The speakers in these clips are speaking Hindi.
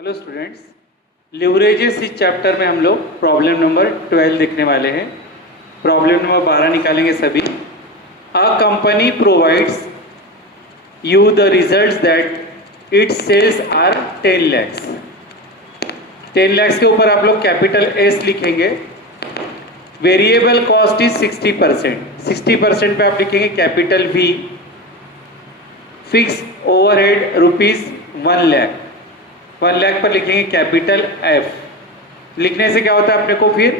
हेलो स्टूडेंट्स, लिवरेजेस इस चैप्टर में हम लोग प्रॉब्लम नंबर 12 देखने वाले हैं। प्रॉब्लम नंबर 12 निकालेंगे सभी। A company provides you the results that its sales are 10 lakhs। 10 lakhs के ऊपर आप लोग कैपिटल एस लिखेंगे। Variable cost is 60%। 60% पे आप लिखेंगे capital V. Fix overhead rupees 1 lakh. 1 lakh पर लिखेंगे कैपिटल एफ। लिखने से क्या होता है, अपने को फिर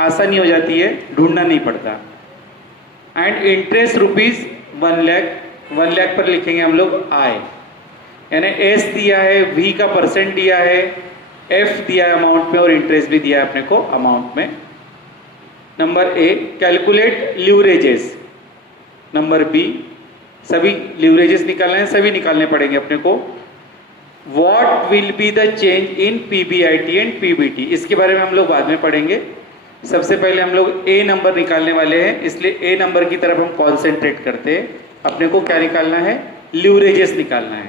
आसानी हो जाती है, ढूंढना नहीं पड़ता। And interest rupees 1 lakh. 1 lakh पर लिखेंगे हम लोग आई, यानी एस दिया है, वी का परसेंट दिया है, एफ दिया है अमाउंट में और इंटरेस्ट भी दिया है अपने को अमाउंट में। Number A, calculate leverages. Number B, सभी लिवरेजेस निकालने हैं, सभी निकालने पड़ेंगे अपने को। What will be the change in PBIT and PBT? इसके बारे में हम लोग बाद में पढ़ेंगे। सबसे पहले हम लोग ए नंबर निकालने वाले हैं, इसलिए ए नंबर की तरफ हम कॉन्सेंट्रेट करते हैं। अपने को क्या निकालना है, लिवरेजेस निकालना है।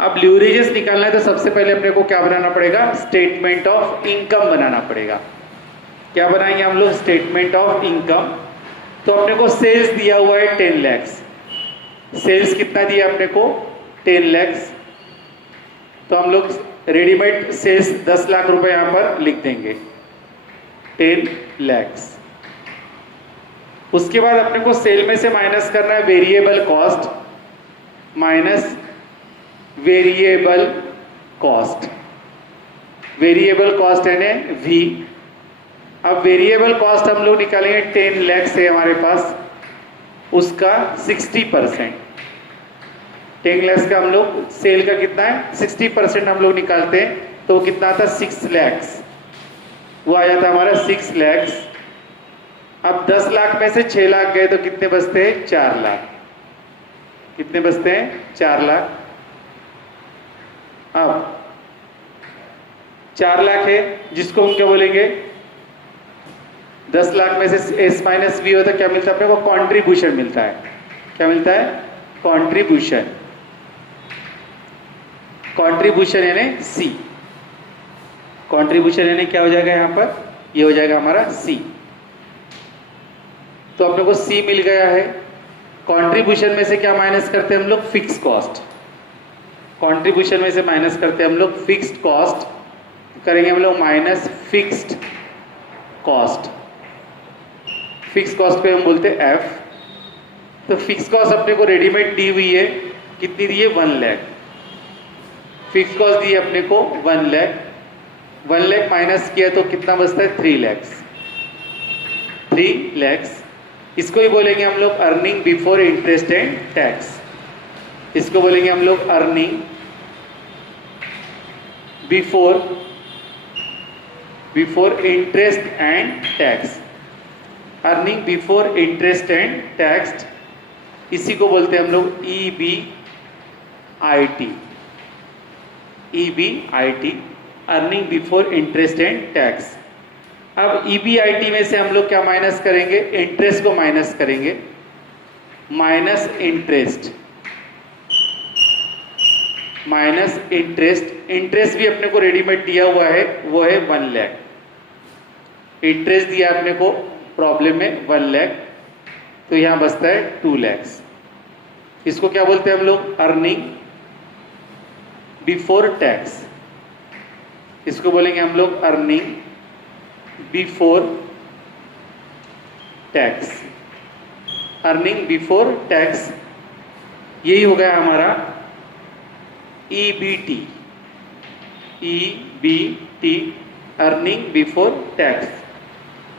अब लिवरेजेस निकालना है तो सबसे पहले अपने को क्या बनाना पड़ेगा, स्टेटमेंट ऑफ इनकम बनाना पड़ेगा। क्या बनाएंगे हम लोग, स्टेटमेंट ऑफ इनकम। तो अपने को सेल्स दिया हुआ है 10 lakhs। सेल्स कितना दिया अपने को, 10 lakhs। तो हम लोग रेडीमेड सेल्स 10 लाख रुपए यहां पर लिख देंगे, 10 lakhs। उसके बाद अपने को सेल में से माइनस करना है variable cost, minus variable cost. Variable cost है वी। अब वेरिएबल कॉस्ट हम लोग निकालेंगे 10 lakhs है हमारे पास, उसका 60%। 10 lakhs का हम लोग सेल का कितना है, 60% हम लोग निकालते हैं तो वो कितना आता है, 6 lakhs। वो आ जाता है हमारा 6 lakhs। अब 10 लाख में से 6 लाख गए तो कितने बचते हैं, 4 लाख। कितने बचते हैं, 4 लाख। अब 4 लाख है जिसको हम क्या बोलेंगे, 10 लाख में से एस माइनस वी होता है, क्या मिलता है अपने को, कॉन्ट्रीब्यूशन मिलता है। क्या मिलता है, कॉन्ट्रीब्यूशन। कॉन्ट्रीब्यूशन यानी सी। कॉन्ट्रीब्यूशन यानी क्या हो जाएगा यहां पर, ये हो जाएगा हमारा सी। तो अपने को सी मिल गया है। कॉन्ट्रीब्यूशन में से क्या माइनस करते हैं हम लोग, फिक्स कॉस्ट। कॉन्ट्रीब्यूशन में से माइनस करते हैं हम लोग फिक्स्ड कॉस्ट। करेंगे हम लोग minus fixed cost. Fix cost पे हम बोलते हैं एफ। तो फिक्स कॉस्ट अपने को रेडीमेड दी हुई है, कितनी दी है, 1 लाख। फिक्स कॉस्ट दी है अपने को 1 लाख। 1 लाख माइनस किया तो कितना बचता है, 3 lakhs। 3 lakhs। इसको ही बोलेंगे हम लोग earning before interest and tax. इसको बोलेंगे हम लोग earning before interest and tax. Earning before interest and tax, इसी को बोलते हैं हम लोग EBIT। EBIT, earning before interest and tax. अब EBIT में से हम लोग क्या माइनस करेंगे, इंटरेस्ट को माइनस करेंगे, minus interest. Minus interest. Interest भी अपने को रेडीमेड दिया हुआ है, वो है 1 लाख। इंटरेस्ट दिया अपने को प्रॉब्लम में 1 लाख, तो यहां बचता है 2 lakhs। इसको क्या बोलते हैं हम लोग, अर्निंग बिफोर टैक्स। इसको बोलेंगे हम लोग earning before tax. Earning before tax, यही हो गया हमारा EBT। EBT, earning before tax.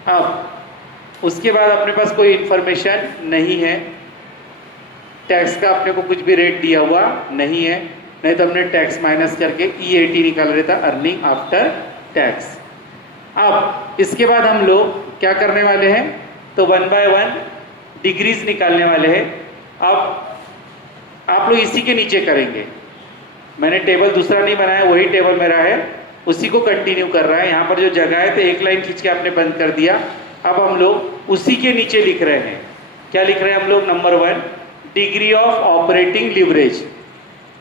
अब उसके बाद अपने पास कोई इंफॉर्मेशन नहीं है, टैक्स का अपने को कुछ भी रेट दिया हुआ नहीं है, नहीं तो हमने टैक्स माइनस करके EAT निकाल रहे था, अर्निंग आफ्टर टैक्स। अब इसके बाद हम लोग क्या करने वाले हैं, तो 1 by 1 डिग्रीज निकालने वाले हैं। अब आप लोग इसी के नीचे करेंगे, मैंने टेबल दूसरा नहीं बनाया, वही टेबल मेरा है, उसी को कंटिन्यू कर रहा है। यहाँ पर जो जगह है तो एक लाइन खींच के आपने बंद कर दिया। अब हम लोग उसी के नीचे लिख रहे हैं, क्या लिख रहे हैं हम लोग, number 1 degree of operating leverage.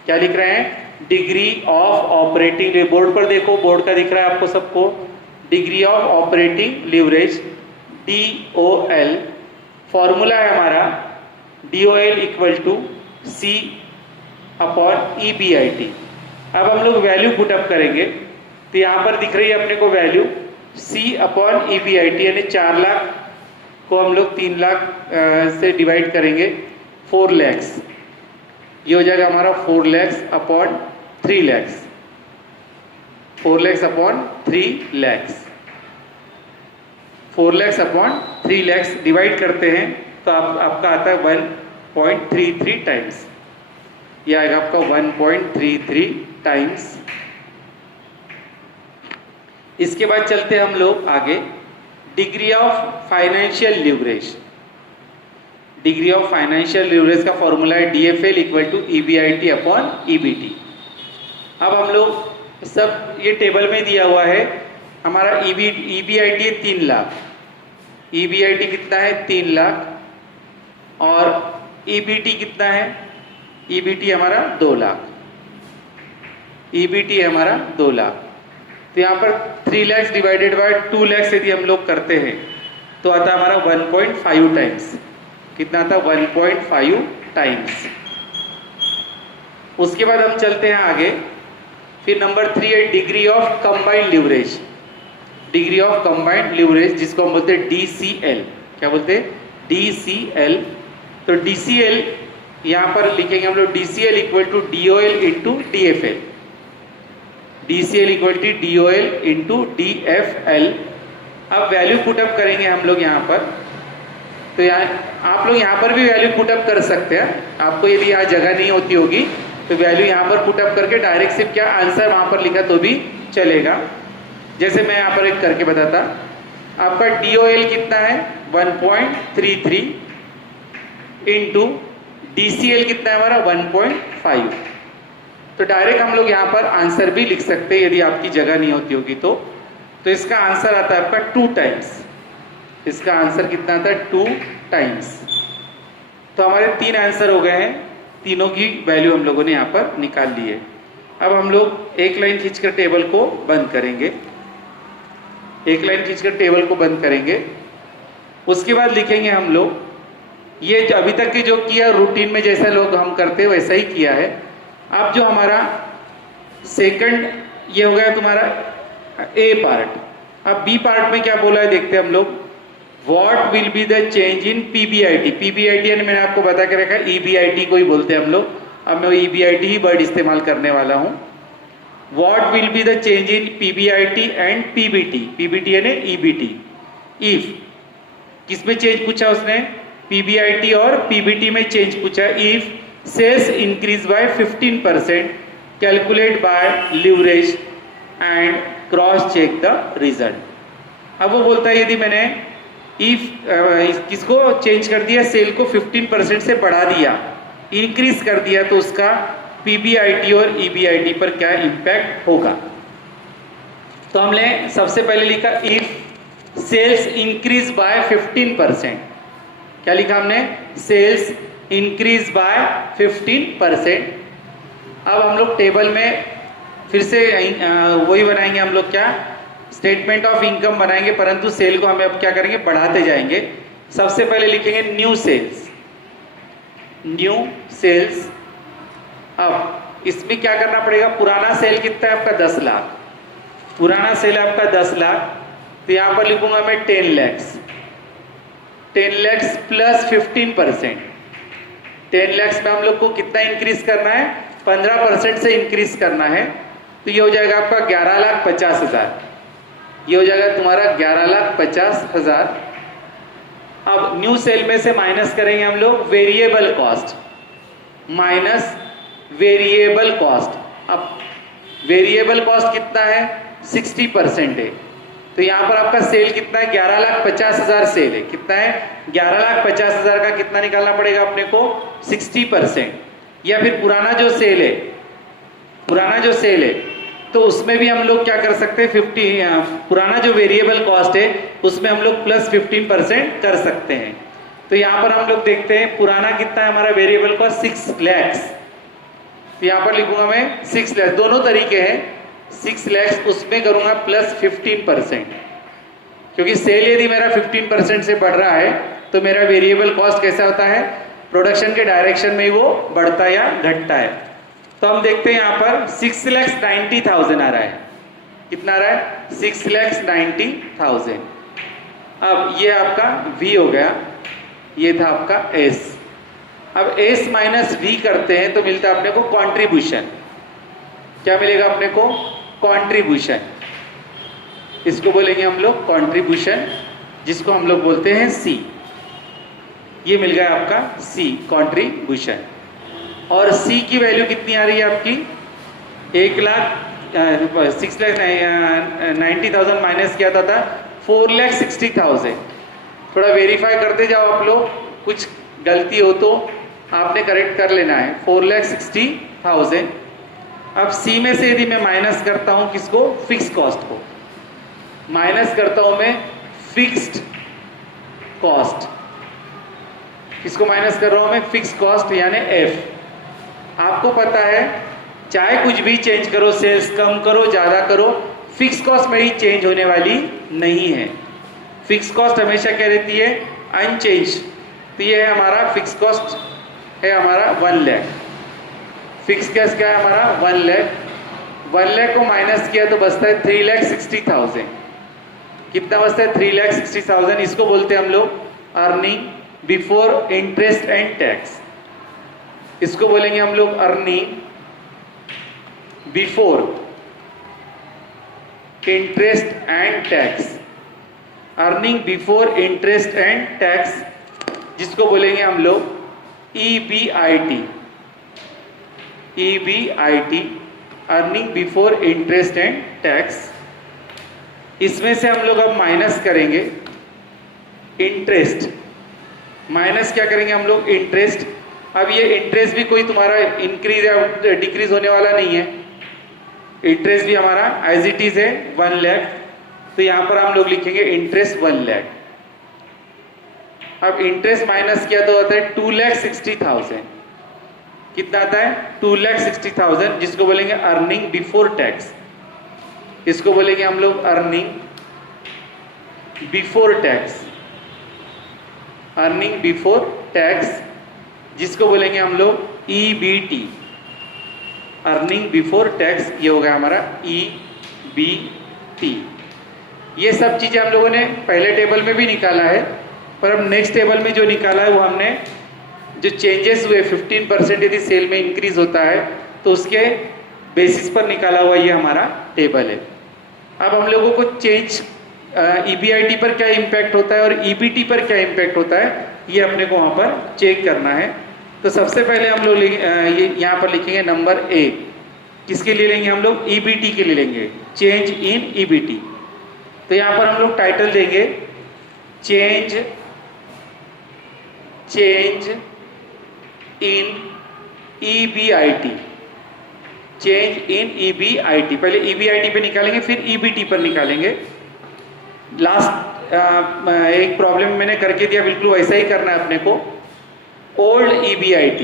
क्या लिख रहे हैं, डिग्री ऑफ ऑपरेटिंग, बोर्ड पर देखो, बोर्ड का दिख रहा है आपको सबको, degree of operating leverage DOL, formula है हमारा DOL equal to C upon EBIT। अब हम लोग वैल्यू पुटअप करेंगे तो यहाँ पर दिख रही है अपने को वैल्यू C अपॉन EBIT, यानी 4 लाख को हम लोग 3 लाख से डिवाइड करेंगे 4 लैक्स, ये हो जाएगा हमारा 4 lakhs upon 3 lakhs, 4 lakhs upon 3 lakhs, 4 lakhs upon 3 lakhs divide करते हैं तो आपका आता है 1.33 टाइम्स, ये आएगा आपका 1.33 टाइम्स। इसके बाद चलते हैं हम लोग आगे, degree of financial leverage. Degree of financial leverage का फॉर्मूला है DFL equal to EBIT upon EBT। अब हम लोग सब ये टेबल में दिया हुआ है, हमारा EBIT है 3 लाख, EBIT कितना है 3 लाख, और EBT कितना है, EBT हमारा 2 लाख, EBT हमारा 2 लाख। तो यहाँ पर 3 लैक्स डिवाइडेड बाय 2 लैक्स यदि हम लोग करते हैं तो आता है हमारा 1.5 टाइम्स, कितना आता है 1.5 टाइम्स। उसके बाद हम चलते हैं आगे, फिर नंबर 3 है degree of combined leverage. Degree of combined leverage जिसको हम बोलते हैं DCL, क्या बोलते हैं DCL। तो DCL यहाँ पर लिखेंगे हम लोग DCL equal to DOL into DFL, DCL equal to DOL into DFL। अब वैल्यू पुटअप करेंगे हम लोग यहाँ पर, तो यहाँ आप लोग यहाँ पर भी वैल्यू पुटअप कर सकते हैं, आपको यदि यहाँ जगह नहीं होती होगी तो वैल्यू यहाँ पर पुटअप करके डायरेक्ट सिर्फ क्या आंसर वहाँ पर लिखा तो भी चलेगा। जैसे मैं यहाँ पर एक करके बताता, आपका DOL कितना है 1.33 इंटू DCL कितना है हमारा 1.5, तो डायरेक्ट हम लोग यहाँ पर आंसर भी लिख सकते हैं यदि आपकी जगह नहीं होती होगी तो इसका आंसर आता है आपका 2 टाइम्स, इसका आंसर कितना आता है 2 टाइम्स। तो हमारे 3 आंसर हो गए हैं, तीनों की वैल्यू हम लोगों ने यहाँ पर निकाल ली है। अब हम लोग एक लाइन खींचकर टेबल को बंद करेंगे, एक लाइन खींचकर टेबल को बंद करेंगे। उसके बाद लिखेंगे हम लोग, ये अभी तक की जो किया रूटीन में जैसा लोग हम करते हैं वैसा ही किया है। अब जो हमारा सेकंड ये हो गया तुम्हारा A पार्ट, अब B पार्ट में क्या बोला है देखते हैं हम लोग, what will be the change in PBIT। PBIT यानी मैंने आपको बता के रखा है EBIT को ही बोलते हैं हम लोग, अब मैं EBIT ही वर्ड इस्तेमाल करने वाला हूँ। What will be the change in PBIT and PBT, PBT यानी EBT इफ, किसमें चेंज पूछा उसने, PBIT और PBT में चेंज पूछा। If sales increase by 15%, calculate by leverage and cross check the result. अब वो बोलता है यदि मैंने इफ किसको चेंज कर दिया, सेल को 15% से बढ़ा दिया, इंक्रीज कर दिया, तो उसका PBIT और EBIT पर क्या इंपैक्ट होगा। तो हमने सबसे पहले लिखा इफ सेल्स इंक्रीज बाय 15%, क्या लिखा हमने, सेल्स इंक्रीज बाय 15%। अब हम लोग टेबल में फिर से वही बनाएंगे हम लोग, क्या स्टेटमेंट ऑफ इनकम बनाएंगे, परंतु सेल को हमें अब क्या करेंगे बढ़ाते जाएंगे। सबसे पहले लिखेंगे न्यू सेल्स, न्यू सेल्स। अब इसमें क्या करना पड़ेगा, पुराना सेल कितना है आपका 10 लाख, पुराना सेल आपका 10 लाख, तो यहां पर लिखूंगा मैं 10 लैक्स, 10 लैक्स प्लस 15%, 10 लैक्स में हम लोग को कितना इंक्रीज करना है, 15% से इंक्रीज करना है, तो ये हो जाएगा आपका 11,50,000, ये हो जाएगा तुम्हारा 11,50,000। अब न्यू सेल में से माइनस करेंगे हम लोग variable cost, minus variable cost. अब वेरिएबल कॉस्ट कितना है 60% है, तो यहाँ पर आपका सेल कितना है 11,50,000 सेल है, कितना है 11,50,000 का कितना निकालना पड़ेगा अपने को 60%। या फिर पुराना जो सेल है, पुराना जो सेल है तो उसमें भी हम लोग क्या कर सकते हैं 50, पुराना जो वेरिएबल कॉस्ट है उसमें हम लोग प्लस 15% कर सकते हैं। तो यहाँ पर हम लोग देखते हैं पुराना कितना है हमारा वेरिएबल कॉस्ट 6 लैक्स, तो यहाँ पर लिखूंगा मैं 6 लाख, दोनों तरीके हैं। 6 लाख उसमें करूंगा प्लस 15%, क्योंकि सेल यदि मेरा 15% से बढ़ रहा है तो मेरा वेरिएबल कॉस्ट कैसा होता है, प्रोडक्शन के डायरेक्शन में ही वो बढ़ता या घटता है। तो हम देखते हैं यहाँ पर 6,90,000 आ रहा है। कितना आ रहा है? 6,90,000। अब ये आपका V हो गया, ये था आपका S। अब S माइनस V करते हैं तो मिलता है अपने को कंट्रीब्यूशन। क्या मिलेगा अपने को? कंट्रीब्यूशन। इसको बोलेंगे हम लोग कंट्रीब्यूशन, जिसको हम लोग बोलते हैं C। ये मिल गया आपका C, कंट्रीब्यूशन। और C की वैल्यू कितनी आ रही है आपकी? 6,90,000 माइनस किया था 4,60,000। थोड़ा वेरीफाई करते जाओ आप लोग, कुछ गलती हो तो आपने करेक्ट कर लेना है। 4,60,000। अब C में से यदि मैं माइनस करता हूं किसको? फिक्स कॉस्ट को माइनस करता हूं मैं, फिक्स्ड कॉस्ट। किसको माइनस कर रहा हूं मैं? फिक्स कॉस्ट, यानी F। आपको पता है चाहे कुछ भी चेंज करो, सेल्स कम करो ज्यादा करो, फिक्स कॉस्ट में ही चेंज होने वाली नहीं है। फिक्स कॉस्ट हमेशा क्या रहती है? अनचेंज। तो ये है हमारा फिक्स कॉस्ट है हमारा 1 लाख। फिक्स कॉस्ट क्या है हमारा? 1 लाख। 1 लाख को माइनस किया तो बचता है 3,60,000। कितना बचता है? 3,60,000। इसको बोलते हैं हम लोग earning before interest and tax. इसको बोलेंगे हम लोग earning before interest and tax. Earning before interest and tax, जिसको बोलेंगे हम लोग EBIT। EBIT, earning before interest and tax. इसमें से हम लोग अब माइनस करेंगे इंटरेस्ट। माइनस क्या करेंगे हम लोग? इंटरेस्ट। अब ये इंटरेस्ट भी कोई तुम्हारा इंक्रीज या डिक्रीज होने वाला नहीं है। इंटरेस्ट भी हमारा एज इट इज है 1 लाख। तो यहां पर हम लोग लिखेंगे इंटरेस्ट 1 लाख। अब इंटरेस्ट माइनस किया तो आता है 2,60,000। कितना आता है? 2,60,000, जिसको बोलेंगे अर्निंग बिफोर टैक्स। इसको बोलेंगे हम लोग earning before tax. Earning before tax, जिसको बोलेंगे हम लोग EBT। अर्निंग बिफोर टैक्स, ये हो गया हमारा EBT। ये सब चीजें हम लोगों ने पहले टेबल में भी निकाला है, पर अब नेक्स्ट टेबल में जो निकाला है वो हमने जो चेंजेस हुए 15% यदि सेल में इंक्रीज होता है तो उसके बेसिस पर निकाला हुआ ये हमारा टेबल है। अब हम लोगों को चेंज EBIT पर क्या इम्पैक्ट होता है और EBT पर क्या इम्पैक्ट होता है, ये अपने को वहां पर चेक करना है। तो सबसे पहले हम लोग ये यहाँ पर लिखेंगे नंबर A। किसके लिए लेंगे हम लोग? EBT के लिए लेंगे, चेंज इन EBT। तो यहाँ पर हम लोग टाइटल देंगे change in EBIT। Change in EBIT। पहले EBIT पे निकालेंगे, फिर EBT पर निकालेंगे। लास्ट एक प्रॉब्लम मैंने करके दिया, बिल्कुल वैसा ही करना है अपने को। ओल्ड EBIT,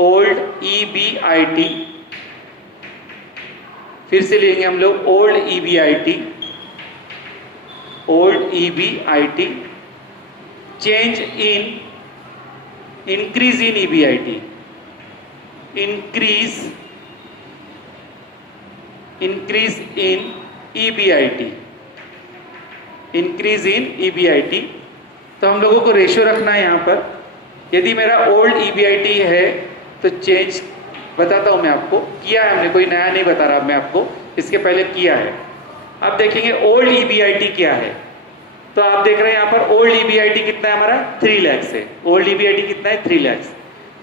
ओल्ड EBIT, फिर से लेंगे हम लोग old EBIT, old EBIT, change in increase in EBIT, increase in EBIT, increase in EBIT। तो हम लोगों को रेशियो रखना है यहाँ पर। यदि मेरा ओल्ड EBIT है तो चेंज, बताता हूँ मैं आपको, किया है हमने, कोई नया नहीं बता रहा मैं आपको, इसके पहले किया है। अब देखेंगे ओल्ड EBIT क्या है। तो आप देख रहे हैं यहाँ पर ओल्ड EBIT कितना है हमारा? 3 लाख से। ओल्ड EBIT कितना है? 3 लाख।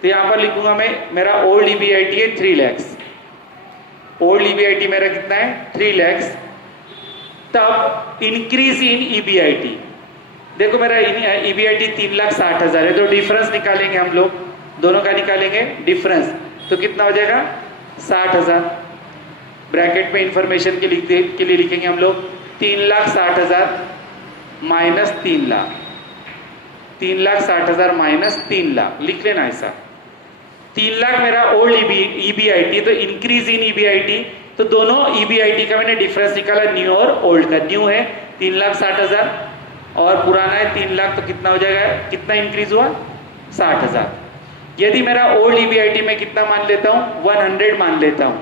तो यहाँ पर लिखूंगा मैं, मेरा ओल्ड EBIT है 3 लाख। ओल्ड EBIT मेरा कितना है? 3 लाख। तब इंक्रीज इन EBIT, देखो मेरा EBIT 3,60,000 है, तो डिफरेंस निकालेंगे हम लोग, दोनों का निकालेंगे डिफरेंस। तो कितना हो जाएगा? 60,000। ब्रैकेट में इंफॉर्मेशन के लिए लिखेंगे हम लोग 3,60,000 माइनस 3 लाख। 3,60,000 माइनस 3 लाख लिख लेना ऐसा। 3 लाख मेरा ओल्ड ईबीआईटी, तो इंक्रीज इन ईबीआईटी, तो दोनों ईबीआईटी का मैंने डिफरेंस निकाला न्यू और ओल्ड का। न्यू है 3,60,000 और पुराना है 3 लाख, तो कितना हो जाएगा, कितना इंक्रीज हुआ, 60,000। यदि मेरा ओल्ड ईबीआईटी में कितना मान लेता हूँ, 100 मान लेता हूँ,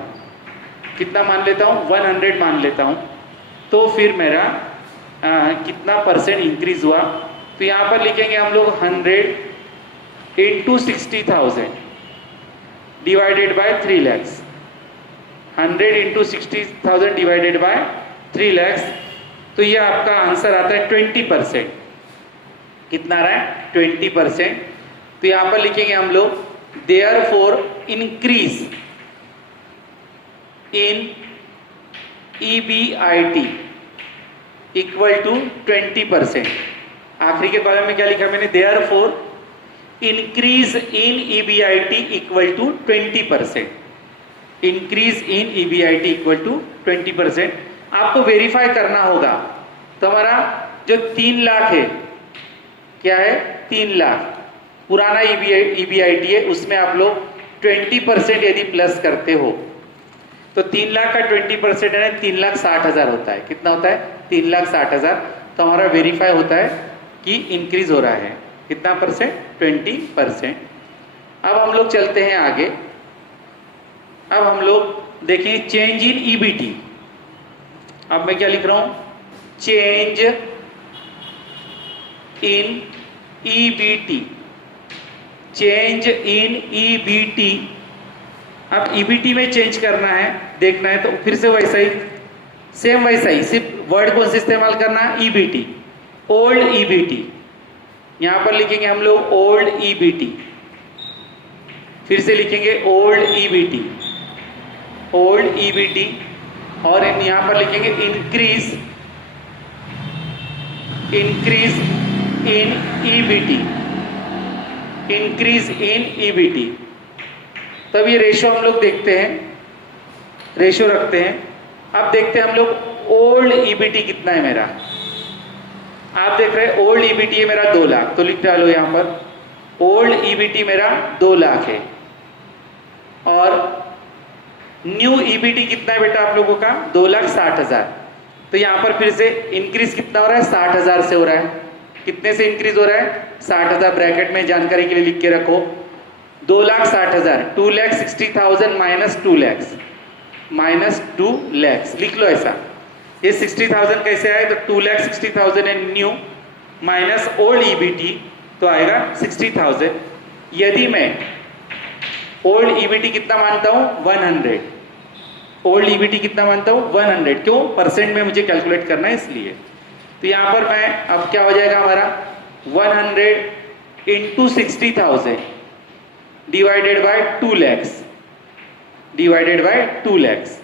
कितना मान लेता हूँ, 100 मान लेता हूँ, तो फिर मेरा कितना परसेंट इंक्रीज हुआ, तो यहाँ पर लिखेंगे हम लोग 100 into 60,000 divided by 3 lakhs. 100 into 60,000 divided by 3 lakhs, तो ये आपका आंसर आता है 20%। कितना आ रहा है, 20%। तो यहाँ पर लिखेंगे हम लोग therefore increase in EBIT equal to 20%। आखिरी के कॉलम में क्या लिखा मैंने, therefore increase in EBIT equal to 20%। Increase in EBIT equal to 20%। आपको वेरीफाई करना होगा, तो हमारा जो 3 लाख है, क्या है, 3 लाख पुराना ईबीआईटी है, उसमें आप लोग 20% यदि प्लस करते हो तो 3 लाख का 20% है 3,60,000 होता है। कितना होता है, 3,60,000। तो हमारा वेरीफाई होता है कि इंक्रीज हो रहा है, कितना परसेंट, 20%। अब हम लोग चलते हैं आगे। अब हम लोग देखेंगे चेंज इन ईबीटी। अब मैं क्या लिख रहा हूं, change in EBT, change in EBT. अब ईबीटी में चेंज करना है, देखना है, तो फिर से वैसा ही, सेम वैसा ही, सिर्फ वर्ड कौन से इस्तेमाल करना है, ईबीटी, ओल्ड ईबीटी। यहां पर लिखेंगे हम लोग ओल्ड ईबीटी, फिर से लिखेंगे ओल्ड ईबीटी, ओल्ड ईबीटी, और यहां पर लिखेंगे increase, increase in EBT, increase in EBT. तब ये रेशो हम लोग देखते हैं, रेशो रखते हैं। अब देखते हैं हम लोग ओल्ड ईबीटी कितना है मेरा। आप देख रहे हैं ओल्ड ईबीटी है मेरा 2 लाख, तो लिख डालो यहां पर ओल्ड ईबीटी मेरा 2 लाख है। और न्यू ईबीटी कितना है बेटा आप लोगों का, 2,60,000। तो यहां पर फिर से इंक्रीज कितना हो रहा है, 60,000 से हो रहा है। कितने से इंक्रीज हो रहा है, 60,000। ब्रैकेट में जानकारी के लिए लिख के रखो, 2,60,000, 2,60,000 माइनस 2 लैक्स, माइनस 2 लैक्स लिख लो ऐसा। ये 60,000 कैसे आए, तो 2,60,000 है न्यू माइनस ओल्ड ईबीटी, तो आएगा 60,000। यदि मैं ओल्ड ईबीटी कितना मानता हूं, 100, ओल्ड ईबीटी कितना मानता हूं, 100। क्यों, परसेंट में मुझे कैलकुलेट करना है इसलिए। तो यहां पर मैं, अब क्या हो जाएगा हमारा, 100 into 60,000 divided by 2 lakhs, divided by 2 lakhs.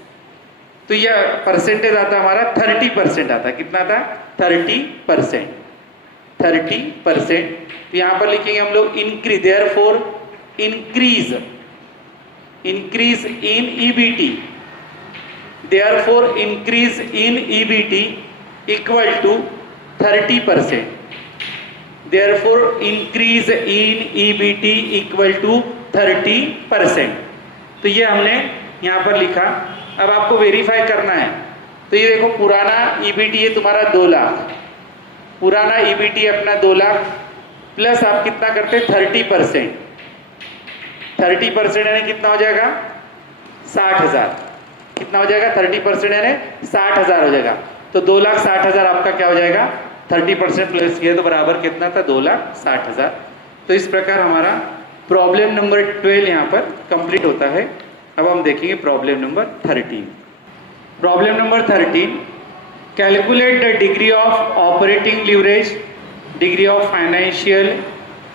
तो यह परसेंटेज आता हमारा 30% आता है। कितना था, 30%, 30%। तो यहां पर लिखेंगे हम लोग increase, therefore increase, increase in EBT, therefore increase in EBT equal to 30%। Therefore increase in EBT equal to 30%। तो ये हमने यहां पर लिखा। अब आपको वेरीफाई करना है, तो ये देखो पुराना ईबीटी है तुम्हारा 2 लाख, पुराना ईबीटी अपना 2 लाख, प्लस आप कितना करते हैं, 30%, 30% यानी कितना हो जाएगा, 60,000। कितना हो जाएगा, 30% यानी 60,000 हो जाएगा। तो 2,60,000 आपका क्या हो जाएगा, 30% प्लस किया तो बराबर कितना था, 2,60,000। तो इस प्रकार हमारा प्रॉब्लम नंबर 12 यहाँ पर कंप्लीट होता है। अब हम देखेंगे problem number 13। Problem number 13, calculate the degree of operating leverage, degree of financial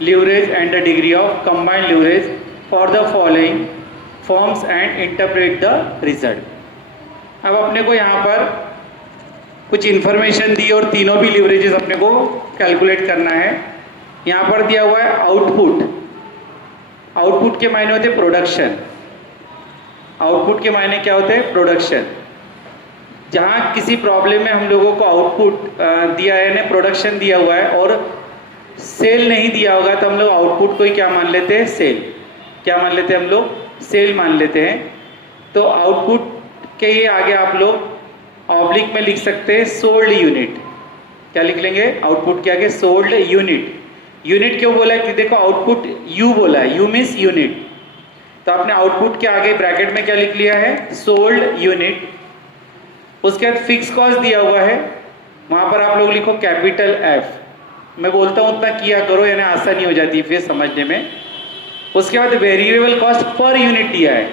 leverage and the degree of combined leverage for the following forms and interpret the result. अब अपने को यहाँ पर कुछ इंफॉर्मेशन दी और तीनों भी लीवरेजेस अपने को कैलकुलेट करना है। यहाँ पर दिया हुआ है आउटपुट, आउटपुट के मायने होते प्रोडक्शन, आउटपुट के मायने क्या होते हैं, प्रोडक्शन। जहाँ किसी प्रॉब्लम में हम लोगों को आउटपुट दिया है, यानी प्रोडक्शन दिया हुआ है और सेल नहीं दिया होगा, तो हम लोग आउटपुट को ही क्या मान लेते हैं, सेल। क्या मान लेते हैं हम लोग, सेल मान लेते हैं। तो आउटपुट के ही आगे आप लोग ऑब्लिक में लिख सकते हैं सोल्ड यूनिट। क्या लिख लेंगे, आउटपुट के आगे सोल्ड यूनिट। यूनिट क्यों बोला है कि देखो आउटपुट यू बोला है, यू मीन्स यूनिट, तो आपने आउटपुट के आगे ब्रैकेट में क्या लिख लिया है, सोल्ड यूनिट। उसके बाद फिक्स कॉस्ट दिया हुआ है, वहां पर आप लोग लिखो कैपिटल एफ। मैं बोलता हूं उतना किया करो, यानी आसानी हो जाती है फिर समझने में। उसके बाद वेरिएबल कॉस्ट पर यूनिट दिया है,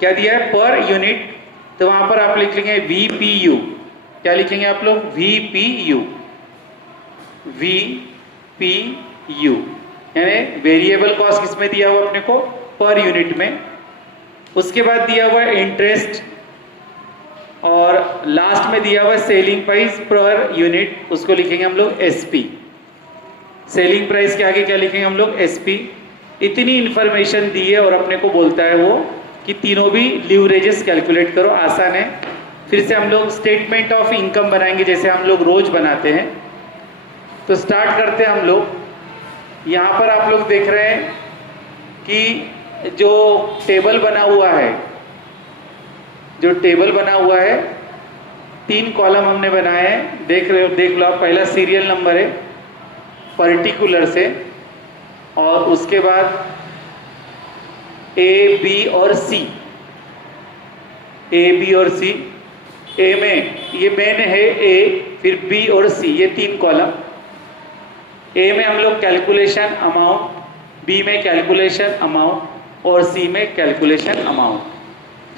क्या दिया है, पर यूनिट, तो वहां पर आप लिख लेंगे VPU। क्या लिखेंगे आप लोग, VPU, VPU, यानी वेरिएबल कॉस्ट किसमें दिया हुआ अपने को, पर यूनिट में। उसके बाद दिया हुआ इंटरेस्ट, और लास्ट में दिया हुआ सेलिंग प्राइस पर यूनिट, उसको लिखेंगे हम लोग SP। सेलिंग प्राइस के आगे क्या लिखेंगे हम लोग, SP। इतनी इंफॉर्मेशन दी है और अपने को बोलता है वो कि तीनों भी लीवरेजेस कैलकुलेट करो, आसान है। फिर से हम लोग स्टेटमेंट ऑफ इनकम बनाएंगे जैसे हम लोग रोज बनाते हैं। तो स्टार्ट करते हैं हम लोग। यहाँ पर आप लोग देख रहे हैं कि जो टेबल बना हुआ है, जो टेबल बना हुआ है, 3 कॉलम हमने बनाए हैं, देख रहे हो, देख लो आप। पहला सीरियल नंबर है पर्टिकुलर से, और उसके बाद A, B और C, A, B और C। A में ये मेन है A, फिर B और C, ये 3 कॉलम। A में हम लोग कैलकुलेशन अमाउंट, B में कैलकुलेशन अमाउंट और C में कैलकुलेशन अमाउंट।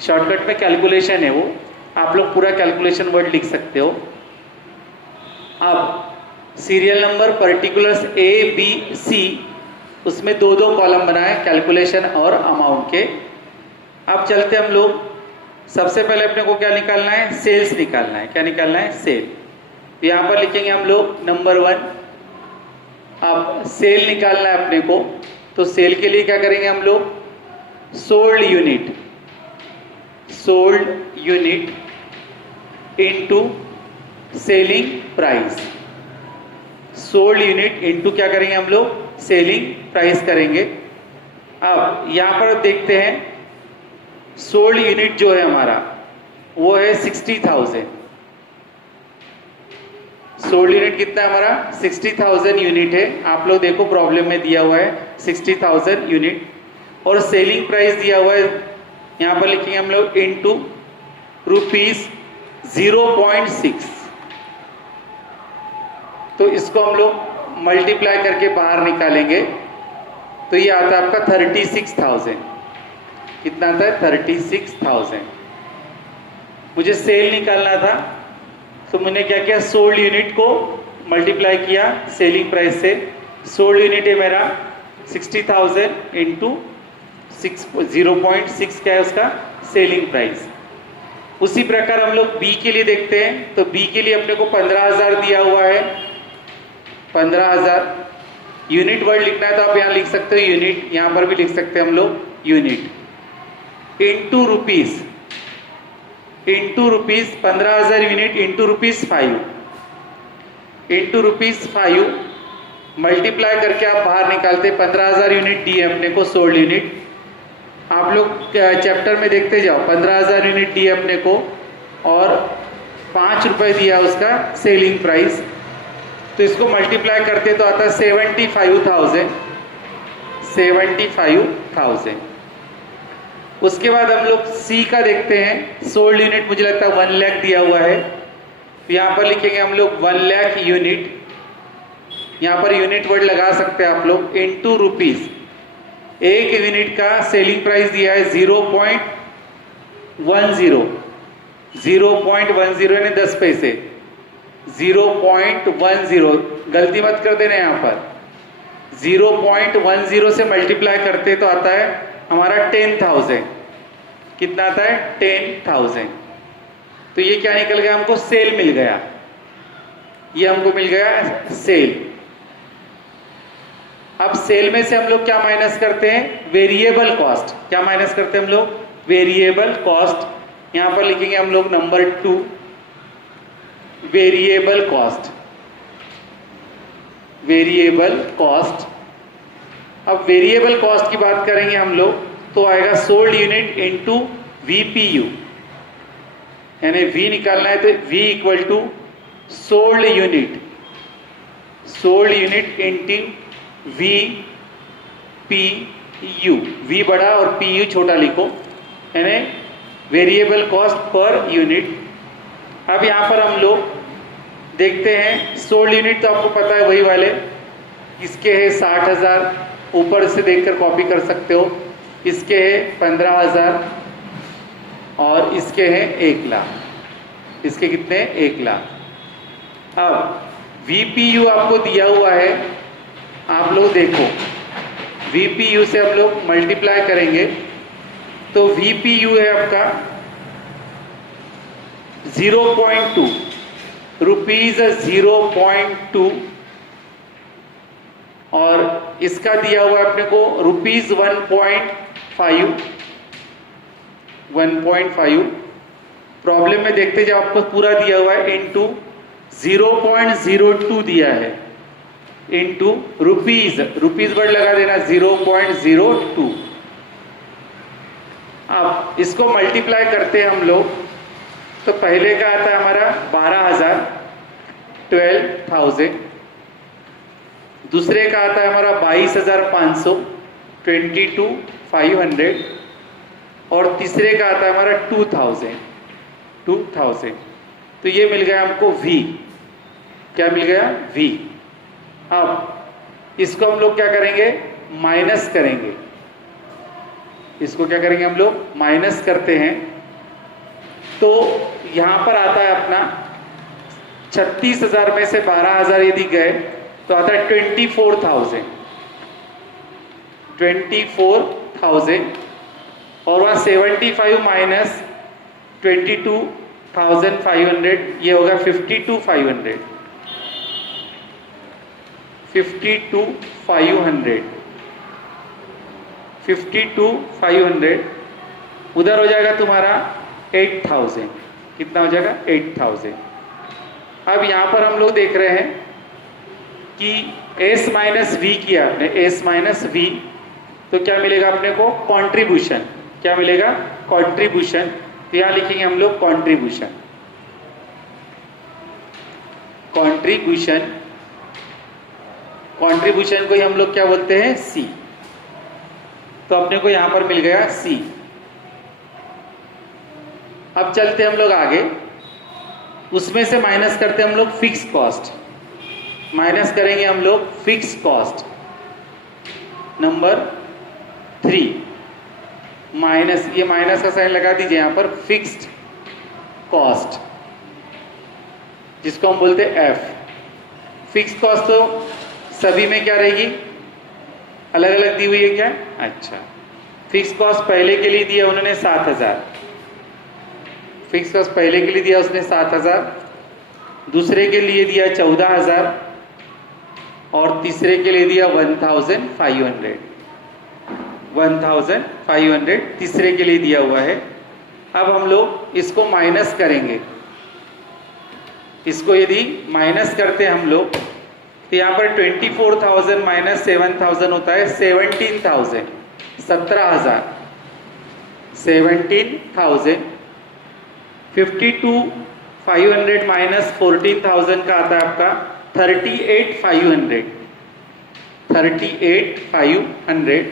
शॉर्टकट में कैलकुलेशन है वो, आप लोग पूरा कैलकुलेशन वर्ड लिख सकते हो। अब serial number particulars A, B, C, उसमें 2-2 कॉलम बनाए कैलकुलेशन और अमाउंट के। अब चलते हम लोग, सबसे पहले अपने को क्या निकालना है, सेल्स निकालना है। क्या निकालना है, सेल। यहाँ पर लिखेंगे हम लोग नंबर 1। अब सेल निकालना है अपने को, तो सेल के लिए क्या करेंगे हम लोग, sold unit, sold unit into selling price. Sold unit into क्या करेंगे हम लोग, सेलिंग प्राइस करेंगे। अब यहां पर देखते हैं सोल्ड यूनिट जो है हमारा वो है 60,000। सोल्ड यूनिट कितना है हमारा, 60,000 यूनिट है। आप लोग देखो प्रॉब्लम में दिया हुआ है 60,000 यूनिट, और सेलिंग प्राइस दिया हुआ है, यहां पर लिखेंगे हम लोग इनटू ₹0.6। तो इसको हम लोग मल्टीप्लाई करके बाहर निकालेंगे, तो ये आता है आपका 36,000। कितना आता है, 36,000। मुझे सेल निकालना था, तो मैंने क्या किया, सोल्ड यूनिट को मल्टीप्लाई किया सेलिंग प्राइस से। सोल्ड यूनिट है मेरा 60,000 इंटू 0.6 क्या है उसका, सेलिंग प्राइस। उसी प्रकार हम लोग बी के लिए देखते हैं, तो बी के लिए अपने को 15,000 दिया हुआ है। 15,000 यूनिट वर्ड लिखना है तो आप यहाँ लिख सकते हो यूनिट, यहाँ पर भी लिख सकते हैं हम लोग unit, into rupees, into rupees 15,000 unit into ₹5, into ₹5 multiply करके आप बाहर निकालते। 15,000 यूनिट दी है अपने को सोल्ड यूनिट। आप लोग चैप्टर में देखते जाओ, 15,000 यूनिट दी है अपने को और ₹5 दिया उसका सेलिंग प्राइस, तो इसको मल्टीप्लाई करते तो आता है 75,000, 75,000। उसके बाद हम लोग सी का देखते हैं। सोल्ड यूनिट मुझे लगता है 1 लाख दिया हुआ है, यहाँ पर लिखेंगे हम लोग 1 लाख यूनिट, यहाँ पर यूनिट वर्ड लगा सकते हैं आप लोग, इंटू रुपीज। एक यूनिट का सेलिंग प्राइस दिया है 0.10, 0.10 यानी 10 पैसे, 0.10, गलती मत कर देना यहाँ पर। 0.10 से मल्टीप्लाई करते तो आता है हमारा 10,000। कितना आता है, 10,000। तो ये क्या निकल गया हमको, सेल मिल गया, ये हमको मिल गया सेल। अब सेल में से हम लोग क्या माइनस करते हैं, वेरिएबल कॉस्ट। क्या माइनस करते हैं हम लोग, वेरिएबल कॉस्ट। यहां पर लिखेंगे हम लोग number 2, variable cost, variable cost अब वेरिएबल कॉस्ट की बात करेंगे हम लोग तो आएगा सोल्ड यूनिट इनटू वीपीयू, यानी वी निकालना है तो V equal to sold unit into V P U, V बड़ा और पी यू छोटा लिखो, यानी वेरिएबल कॉस्ट पर यूनिट। अब यहाँ पर हम लोग देखते हैं सोल्ड यूनिट तो आपको पता है वही वाले, इसके है 60,000, ऊपर से देखकर कॉपी कर सकते हो, इसके है 15,000 और इसके हैं 1 लाख। इसके कितने? 1 लाख। अब VPU आपको दिया हुआ है, आप लोग देखो VPU से हम लोग मल्टीप्लाई करेंगे तो VPU है आपका 0.2 रुपीज, 0.2 और इसका दिया हुआ है अपने को रुपीज 1.5 प्रॉब्लम में देखते जब आपको पूरा दिया हुआ है इनटू 0.02 दिया है इनटू रुपीज वर्ड लगा देना 0.02। अब इसको मल्टीप्लाई करते हैं हम लोग तो पहले का आता है हमारा 12,000 12,000, दूसरे का आता है हमारा 22,500 22,500 और तीसरे का आता है हमारा 2,000। तो ये मिल गया हमको V। क्या मिल गया? V। अब इसको हम लोग क्या करेंगे? माइनस करेंगे। इसको क्या करेंगे हम लोग? माइनस करते हैं तो यहां पर आता है अपना 36,000 में से 12,000 यदि गए तो आता है 24,000 और वहां 75 माइनस 22,500 ये होगा 52,500 उधर हो जाएगा तुम्हारा 8,000। कितना हो जाएगा? 8,000। अब यहां पर हम लोग देख रहे हैं कि S माइनस वी किया आपने, S माइनस वी, तो क्या मिलेगा अपने को? कंट्रीब्यूशन। क्या मिलेगा? कंट्रीब्यूशन। तो यहां लिखेंगे हम लोग कंट्रीब्यूशन। कंट्रीब्यूशन को ही हम लोग क्या बोलते हैं? C। तो अपने को यहां पर मिल गया C। अब चलते हम लोग आगे, उसमें से माइनस करते हम लोग फिक्स कॉस्ट। माइनस करेंगे हम लोग फिक्स कॉस्ट नंबर 3 माइनस, ये माइनस का साइन लगा दीजिए यहां पर, फिक्स्ड कॉस्ट जिसको हम बोलते हैं F। फिक्स कॉस्ट तो सभी में क्या रहेगी? अलग अलग दी हुई है क्या? अच्छा, फिक्स कॉस्ट पहले के लिए दिया उन्होंने 7,000, फिक्स कॉस्ट पहले के लिए दिया उसने 7,000, दूसरे के लिए दिया 14,000 और तीसरे के लिए दिया 1,500 तीसरे के लिए दिया हुआ है। अब हम लोग इसको माइनस करेंगे। इसको यदि माइनस करते हैं हम लोग तो यहाँ पर 24,000 माइनस 7,000 होता है 17,000, 17,000, 17,000। 52,500 माइनस 14,000 का आता है आपका 38,500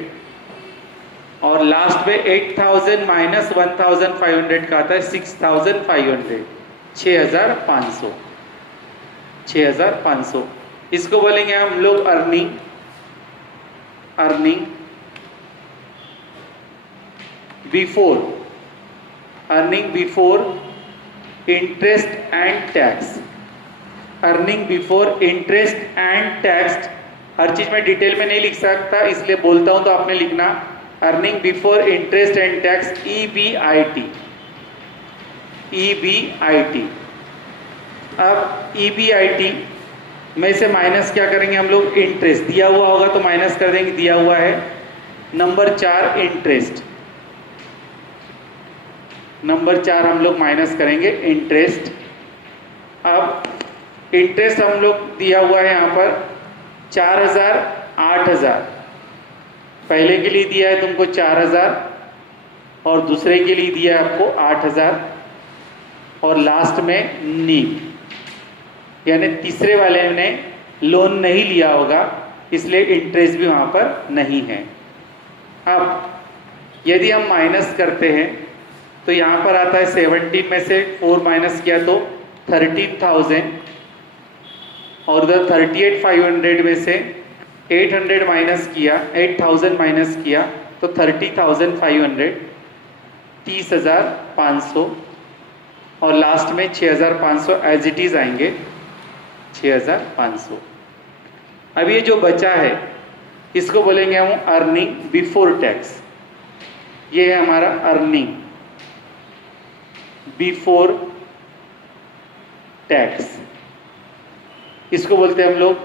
और लास्ट में 8,000 माइनस 1,500 का आता है 6,500, 6,500। इसको बोलेंगे हम लोग earning before interest and tax. Earning before interest and tax, हर चीज में डिटेल में नहीं लिख सकता इसलिए बोलता हूं तो आपने लिखना earning before interest and tax, EBIT। अब EBIT में से माइनस क्या करेंगे हम लोग? इंटरेस्ट दिया हुआ होगा तो माइनस कर देंगे, दिया हुआ है नंबर 4 इंटरेस्ट, नंबर 4 हम लोग माइनस करेंगे इंटरेस्ट। अब इंटरेस्ट हम लोग दिया हुआ है यहाँ पर 4,000, 8,000, पहले के लिए दिया है तुमको 4000 और दूसरे के लिए दिया है आपको 8000 और लास्ट में नीड, यानी तीसरे वाले ने लोन नहीं लिया होगा इसलिए इंटरेस्ट भी वहां पर नहीं है। अब यदि हम माइनस करते हैं तो यहां पर आता है 17 में से 4 माइनस किया तो 13,000 और उधर 38,500 में से 800 माइनस किया 8,000 माइनस किया तो 30,500 30,500 और लास्ट में 6,500 एज इट इज आएंगे 6,500। अब ये जो बचा है इसको बोलेंगे हम अर्निंग बिफोर टैक्स। ये है हमारा अर्निंग बिफोर टैक्स, इसको बोलते हैं हम लोग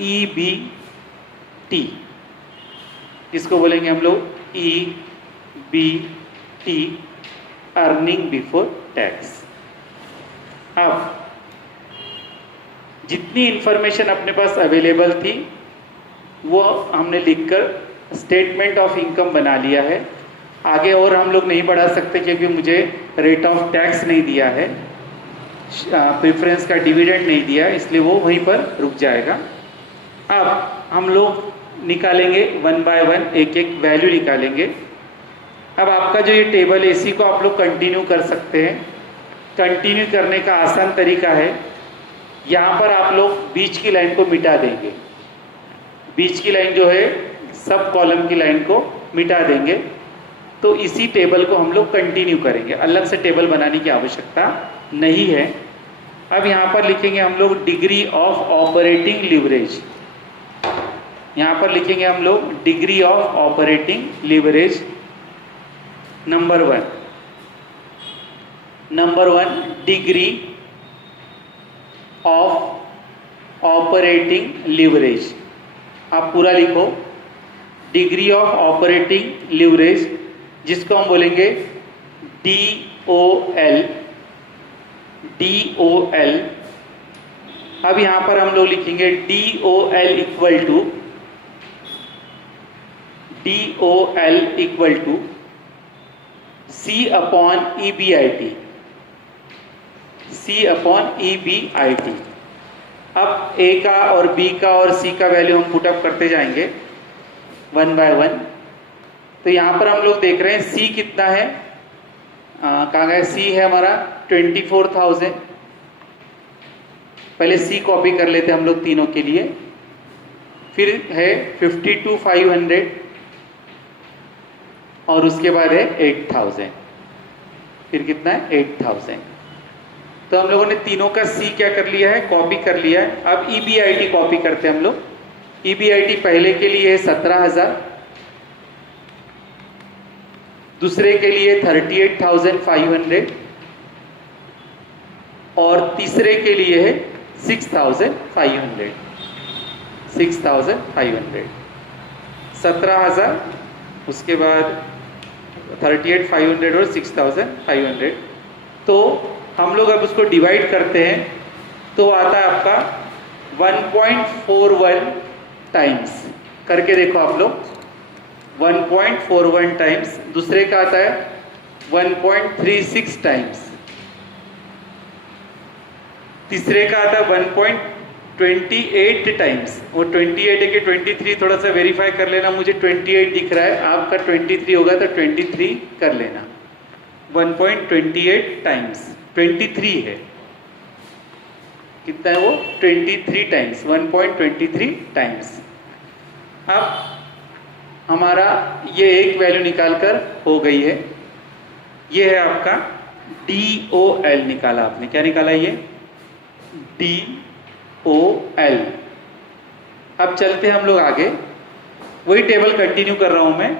EBT, इसको बोलेंगे हम लोग EBT, अर्निंग बिफोर टैक्स। अब जितनी इंफॉर्मेशन अपने पास अवेलेबल थी वो हमने लिखकर स्टेटमेंट ऑफ इनकम बना लिया है। आगे और हम लोग नहीं बढ़ा सकते क्योंकि मुझे रेट ऑफ टैक्स नहीं दिया है, प्रेफरेंस का डिविडेंड नहीं दिया, इसलिए वो वहीं पर रुक जाएगा। अब हम लोग निकालेंगे वन बाय वन, एक एक वैल्यू निकालेंगे। अब आपका जो ये टेबल है इसी को आप लोग कंटिन्यू कर सकते हैं। कंटिन्यू करने का आसान तरीका है, यहाँ पर आप लोग बीच की लाइन को मिटा देंगे, बीच की लाइन जो है सब कॉलम की लाइन को मिटा देंगे, तो इसी टेबल को हम लोग कंटिन्यू करेंगे, अलग से टेबल बनाने की आवश्यकता नहीं है। अब यहाँ पर लिखेंगे हम लोग डिग्री ऑफ ऑपरेटिंग लीवरेज, यहाँ पर लिखेंगे हम लोग degree of operating leverage number 1 degree of operating leverage, आप पूरा लिखो डिग्री ऑफ ऑपरेटिंग लीवरेज, जिसको हम बोलेंगे DOL। अब यहां पर हम लोग लिखेंगे DOL equal to C upon EBIT, C upon EBIT। अब A का और B का और C का वैल्यू हम पुटअप करते जाएंगे वन बाय वन। तो यहाँ पर हम लोग देख रहे हैं C कितना है, कहाँ गया C है हमारा 24,000। पहले C कॉपी कर लेते हम लोग तीनों के लिए, फिर है 52,500 और उसके बाद है 8,000, फिर कितना है 8,000। तो हम लोगों ने तीनों का C क्या कर लिया है, कॉपी कर लिया है। अब EBIT कॉपी करते हैं हम लोग। EBIT पहले के लिए है 17,000, दूसरे के लिए 38,500 और तीसरे के लिए है 6,500। 17,000 उसके बाद 38,500 और 6,500। तो हम लोग अब उसको डिवाइड करते हैं तो आता है आपका 1.41 टाइम्स, करके देखो आप लोग 1.41 टाइम्स। दूसरे का आता है 1.36 टाइम्स, तीसरे का आता है 1.28 टाइम्स। वो 28 है कि 23 थोड़ा सा वेरीफाई कर लेना, मुझे 28 दिख रहा है, आपका 23 होगा तो 23 कर लेना। 1.28 टाइम्स 23 है, कितना है वो 23 टाइम्स, 1.23 टाइम्स। अब हमारा ये एक वैल्यू निकालकर हो गई है, ये है आपका DOL निकाला आपने। क्या निकाला ये DOL। अब चलते हैं हम लोग आगे, वही टेबल कंटिन्यू कर रहा हूं मैं।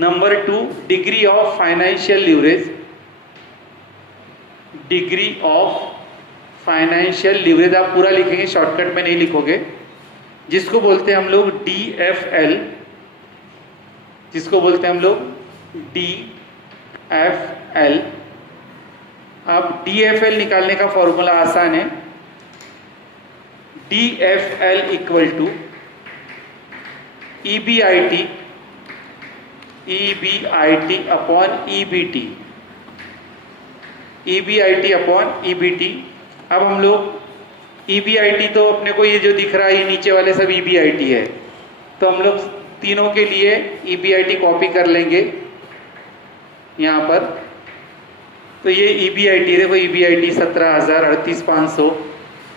Number 2 degree of financial leverage, degree of financial leverage आप पूरा लिखेंगे, शॉर्टकट में नहीं लिखोगे, जिसको बोलते हैं हम लोग DFL, जिसको बोलते हैं हम लोग DFL। अब DFL निकालने का फॉर्मूला आसान है, DFL equal to EBIT EBIT upon EBT, EBIT upon EBT। अब हम लोग EBIT तो अपने को ये जो दिख रहा है ये नीचे वाले सब EBIT है, तो हम लोग तीनों के लिए EBIT कॉपी कर लेंगे यहाँ पर। तो ये EBIT देखो, EBIT 17,000, 38,500,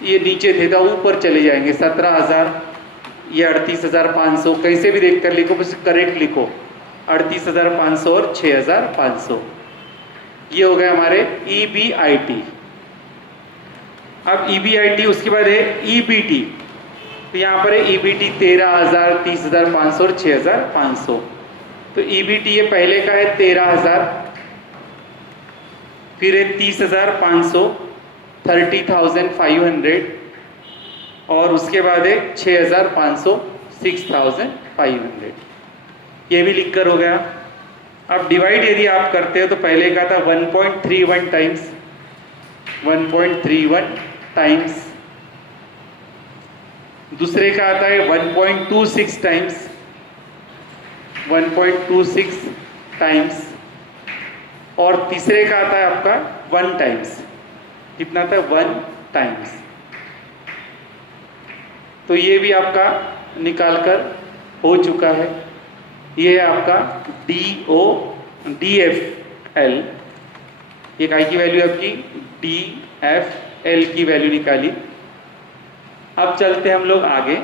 ये नीचे थे तो ऊपर चले जाएंगे 17,000, ये 38,500, कैसे भी देख कर लिखो, बस करेक्ट लिखो, 38,500 और 6,500, ये हो गए हमारे EBIT। अब EBIT उसके बाद है EBT, तो यहाँ पर है EBT 13,000, 30,500 और 6,500। तो EBT ये पहले का है 13,000, फिर है 30,500, 30,500, और उसके बाद है 6,500, 6,500, ये भी लिख कर हो गया। अब डिवाइड यदि आप करते हो तो पहले का था 1.31 टाइम्स, 1.31 टाइम्स, दूसरे का आता है 1.26 टाइम्स, 1.26 टाइम्स, और तीसरे का आता है आपका 1 टाइम्स। कितना था? 1 टाइम्स। तो ये भी आपका निकाल कर हो चुका है। ये है आपका DFL, एक आई की वैल्यू आपकी DFL की वैल्यू निकाली। अब चलते हम लोग आगे।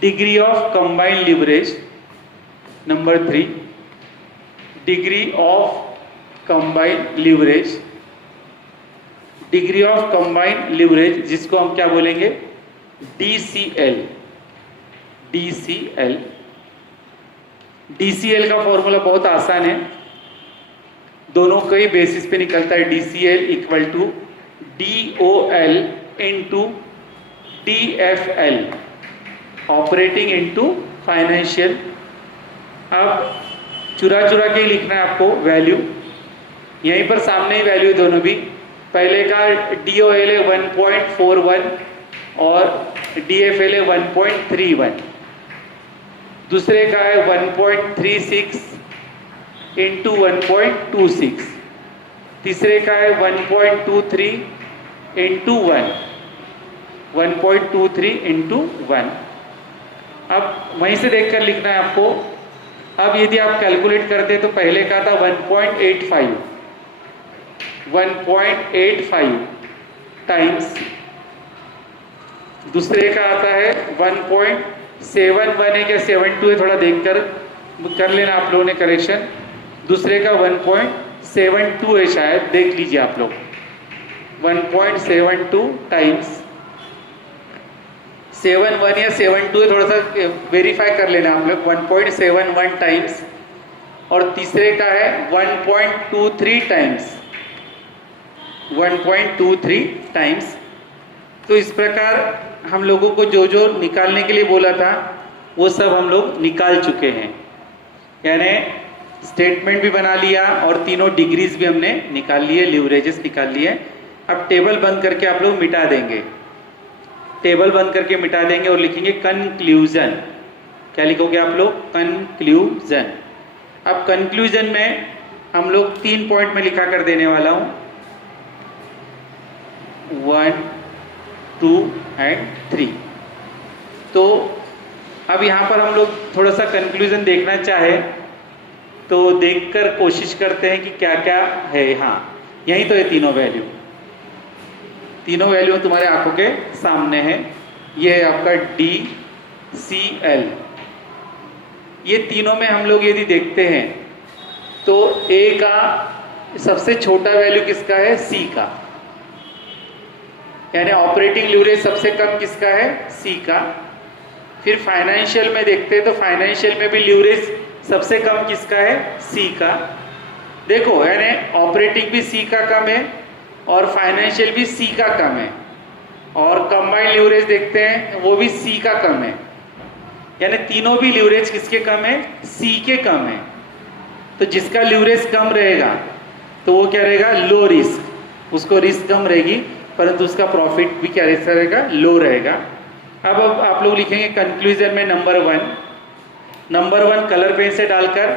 Degree of combined leverage number 3, degree of combined leverage, degree of combined leverage जिसको हम क्या बोलेंगे? DCL। DCL, DCL का फॉर्मूला बहुत आसान है, दोनों कई बेसिस पे निकलता है। DCL equal to DOL into DFL, operating into financial. अब चुरा चुरा के ही लिखना है आपको वैल्यू, यहीं पर सामने ही वैल्यू दोनों भी। पहले का DOL है 1.41 और DFL है 1.31, दूसरे का है 1.36 इंटू 1.26, तीसरे का है 1.23 इंटू 1, 1.23 इंटू 1। अब वहीं से देखकर लिखना है आपको। अब यदि आप कैलकुलेट करते तो पहले का था 1.85, 1.85 टाइम्स, दूसरे का आता है 1.71 है क्या 72 है, थोड़ा देखकर कर लेना आप लोगों ने करेक्शन। दूसरे का 1.72 है शायद, देख लीजिए आप लोग। 1.72 टाइम्स 71 या 72 है, थोड़ा सा वेरीफाई कर लेना आप लोग। 1.71 टाइम्स, और तीसरे का है 1.23 टाइम्स, 1.23 टाइम्स। तो इस प्रकार हम लोगों को जो जो निकालने के लिए बोला था वो सब हम लोग निकाल चुके हैं, यानी स्टेटमेंट भी बना लिया और तीनों डिग्रीज भी हमने निकाल लिए, लिवरेजेस निकाल लिए। अब टेबल बंद करके आप लोग मिटा देंगे, टेबल बंद करके मिटा देंगे और लिखेंगे कंक्लूजन। क्या लिखोगे आप लोग? कंक्लूजन। अब कंक्लूजन में हम लोग 3 पॉइंट में लिखा कर देने वाला हूं, 1, 2 एंड 3। तो अब यहाँ पर हम लोग थोड़ा सा कंक्लूजन देखना चाहे तो देखकर कोशिश करते हैं कि क्या क्या है। हाँ, यही तो है तीनों वैल्यू, तीनों वैल्यू तुम्हारे आंखों के सामने है। ये है आपका DCL। ये तीनों में हम लोग यदि देखते हैं तो A का सबसे छोटा वैल्यू किसका है? C का, यानी ऑपरेटिंग लिवरेज सबसे कम किसका है? C का। फिर फाइनेंशियल में देखते हैं तो फाइनेंशियल में भी लिवरेज सबसे कम किसका है? C का। देखो, यानी ऑपरेटिंग भी C का कम है और फाइनेंशियल भी C का कम है, और कंबाइंड लिवरेज देखते हैं वो भी C का कम है, यानी तीनों भी लिवरेज किसके कम है? C के कम है। तो जिसका लिवरेज कम रहेगा तो वो क्या रहेगा? लो रिस्क, उसको रिस्क कम रहेगी परंतु उसका प्रॉफिट भी क्या रहेगा? लो रहेगा। अब आप लोग लिखेंगे कंक्लूजन में नंबर 1, नंबर 1 कलर पेन से डालकर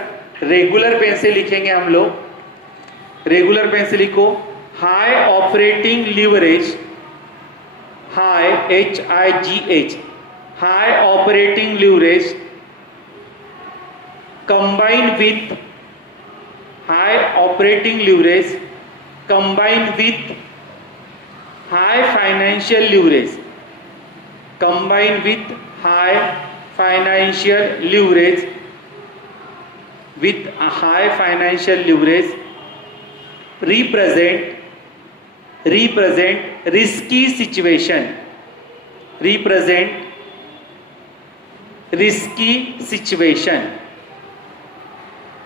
रेगुलर पेन से लिखेंगे हम लोग। रेगुलर पेन से लिखो, high operating leverage, high HIGH, high operating leverage combined with high operating leverage combined with high financial leverage, combined with high financial leverage, with a high financial leverage represent risky situation, represent risky situation।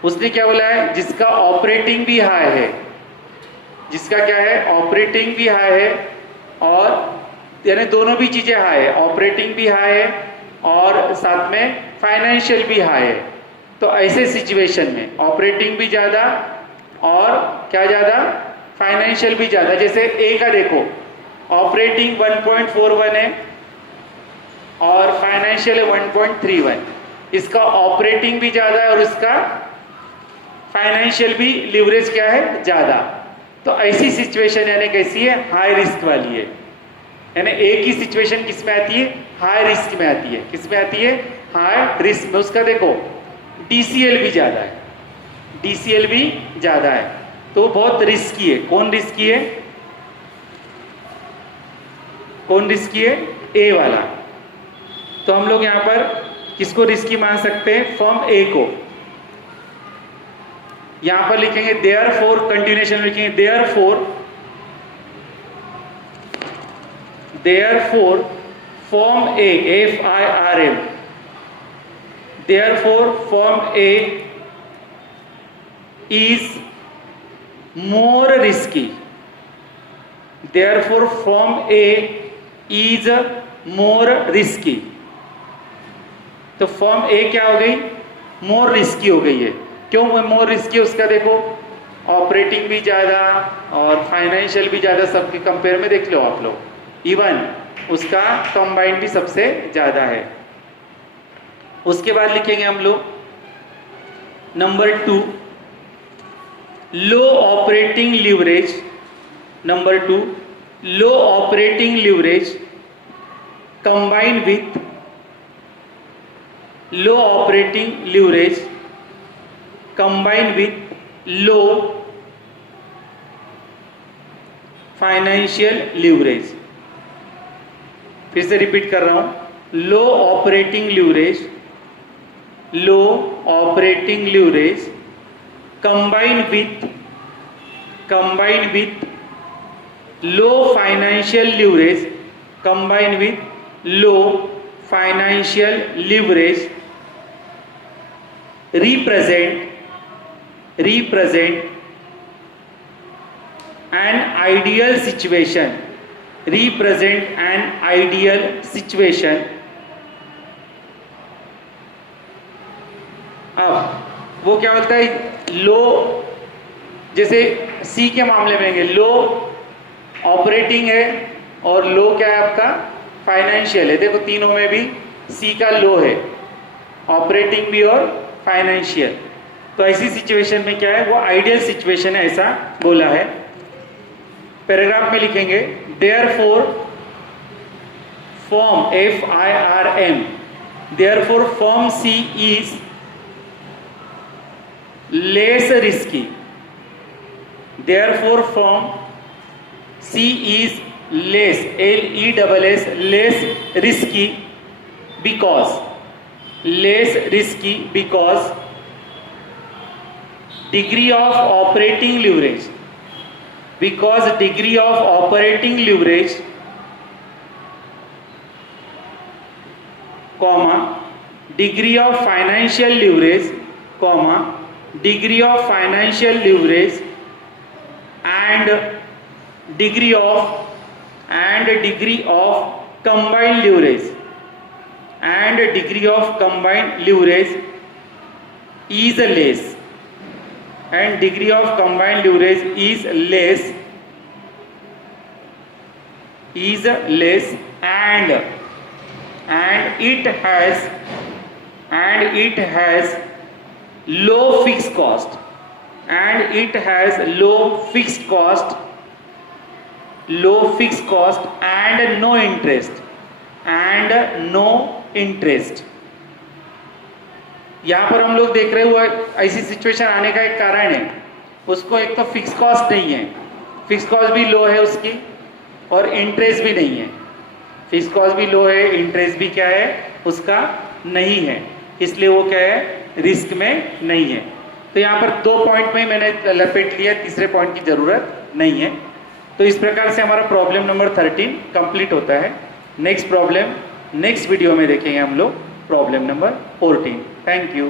उसने क्या बोला है, जिसका ऑपरेटिंग भी हाई है, जिसका क्या है, ऑपरेटिंग भी हाई है, और यानी दोनों भी चीजें हाई है, ऑपरेटिंग भी हाई है और साथ में फाइनेंशियल भी हाई है। तो ऐसे सिचुएशन में ऑपरेटिंग भी ज्यादा और क्या ज्यादा, फाइनेंशियल भी ज्यादा। जैसे ए का देखो, ऑपरेटिंग 1.41 है और फाइनेंशियल 1.31, इसका ऑपरेटिंग भी ज्यादा है और इसका फाइनेंशियल भी लीवरेज क्या है, ज्यादा। तो ऐसी सिचुएशन यानी कैसी है, हाई रिस्क वाली है। यानी एक ही सिचुएशन किस में आती है, हाई रिस्क में आती है। किस में आती है, हाई रिस्क में। उसका देखो DCL भी ज्यादा है, DCL भी ज्यादा है, तो बहुत रिस्की है। कौन रिस्की है, कौन रिस्की है, ए वाला। तो हम लोग यहां पर किसको रिस्की मान सकते हैं, फर्म ए को। यहां पर लिखेंगे देयरफॉर, कंटिन्यूएशन में लिखेंगे therefore form A, FIRM, therefore form A is more risky, therefore form A is more risky. तो फॉर्म ए क्या हो गई, मोर रिस्की हो गई है। क्यों मोर रिस्की, उसका देखो ऑपरेटिंग भी ज्यादा और फाइनेंशियल भी ज्यादा, सबके कंपेयर में देख लो आप लोग, इवन उसका कंबाइंड भी सबसे ज्यादा है। उसके बाद लिखेंगे हम लोग number 2, low operating leverage. Number 2, low operating leverage combined with low operating leverage combined with low financial leverage। फिर से रिपीट कर रहा हूं, low operating leverage, low operating leverage combined with low financial leverage, combined with low financial leverage represent an ideal situation, represent an ideal situation। अब वो क्या बोलता है, लो, जैसे सी के मामले में लो ऑपरेटिंग है और लो क्या है आपका, फाइनेंशियल है। देखो तीनों में भी सी का लो है, ऑपरेटिंग भी और फाइनेंशियल। तो ऐसी सिचुएशन में क्या है, वो आइडियल सिचुएशन है, ऐसा बोला है। पैराग्राफ में लिखेंगे therefore form FIRM, therefore form C is less risky, therefore form C is less, LESS, less risky, because, less risky because degree of operating leverage, because degree of operating leverage, comma, degree of financial leverage, comma, degree of financial leverage and degree of combined leverage, and degree of combined leverage is less, and degree of combined leverage is less and it has and it has low fixed cost, and it has low fixed cost and no interest, यहां पर हम लोग देख रहे हुए ऐसी सिचुएशन आने का एक कारण है, उसको एक तो फिक्स कॉस्ट नहीं है, फिक्स कॉस्ट भी लो है उसकी, और इंटरेस्ट भी नहीं है। फिक्स कॉस्ट भी लो है, इंटरेस्ट भी क्या है उसका नहीं है, इसलिए वो क्या है रिस्क में नहीं है। तो यहाँ पर 2 पॉइंट में मैंने लपेट लिया, तीसरे पॉइंट की जरूरत नहीं है। तो इस प्रकार से हमारा प्रॉब्लम नंबर 13 कंप्लीट होता है। नेक्स्ट प्रॉब्लम नेक्स्ट वीडियो में देखेंगे हम लोग प्रॉब्लम नंबर 14। Thank you.